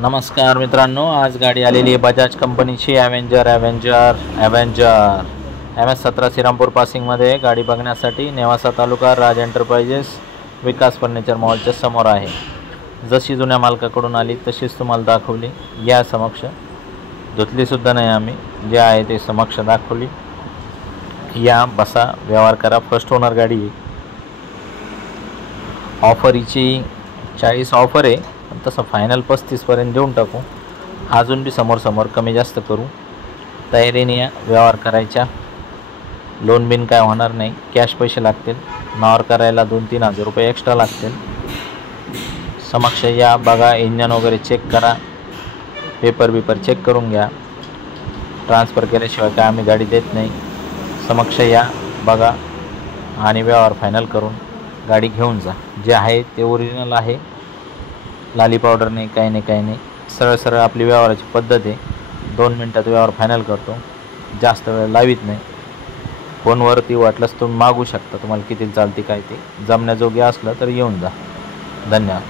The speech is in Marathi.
नमस्कार मित्रांनो, आज गाडी आलेली आहे बजाज कंपनीची ॲव्हेंजर MS17 श्रीरामपूर पासिंगमध्ये गाडी बघण्यासाठी नेवासा तालुका राज एंटरप्राइजेस विकास फर्निचर मॉलच्या समोर आहे। जशी जुन्या मालकाकडून आली तशीच तुम्हाला दाखवली। या समक्ष धुतलीसुद्धा नाही, आम्ही जे आहे ते समक्ष दाखवली। या बसा, व्यवहार करा। फर्स्ट ओनर गाडी आहे। ऑफरची 40 ऑफर आहे, पण तसं फायनल 35 पर्यंत देऊन टाकू। अजून बी समोर कमी जास्त करू। तयारीने या, व्यवहार करायच्या। लोन बिन काय होणार नाही, कॅश पैसे लागतील। नावावर करायला 2-3 हजार रुपये एक्स्ट्रा लागतील। समक्ष या, बघा, इंजन वगैरे चेक करा, पेपर चेक करून घ्या। ट्रान्सफर केल्याशिवाय काय आम्ही गाडी देत नाही। समक्ष या, बघा आणि व्यवहार फायनल करून गाडी घेऊन जा। जे आहे ते ओरिजिनल आहे, लाली पावडर नाही, काही नाही। सरळ आपली व्यवहाराची पद्धत आहे। 2 मिनिटात व्यवहार फायनल करतो, जास्त वेळ लावित नाही। फोनवरती वाटलंच तुम्ही मागू शकता, तुम्हाला किती चालते काय ते जमण्याजोगे असलं तर येऊन जा। धन्यवाद।